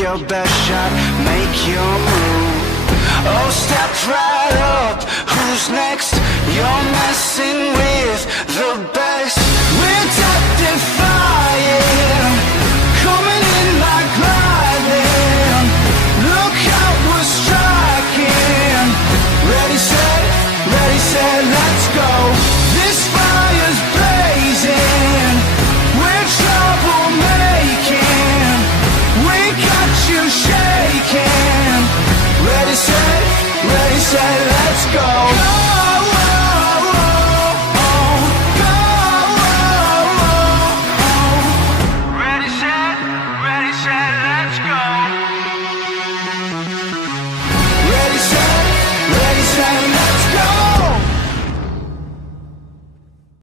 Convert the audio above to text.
your best shot, make your move. Oh, step right up, who's next? You're messing with the best. We're death-defying, coming in like lightning. Look out, we're striking. Ready, set, let's go. This fire's blazing, we're troublemaking. We got you shaking. Ready, set, let's go.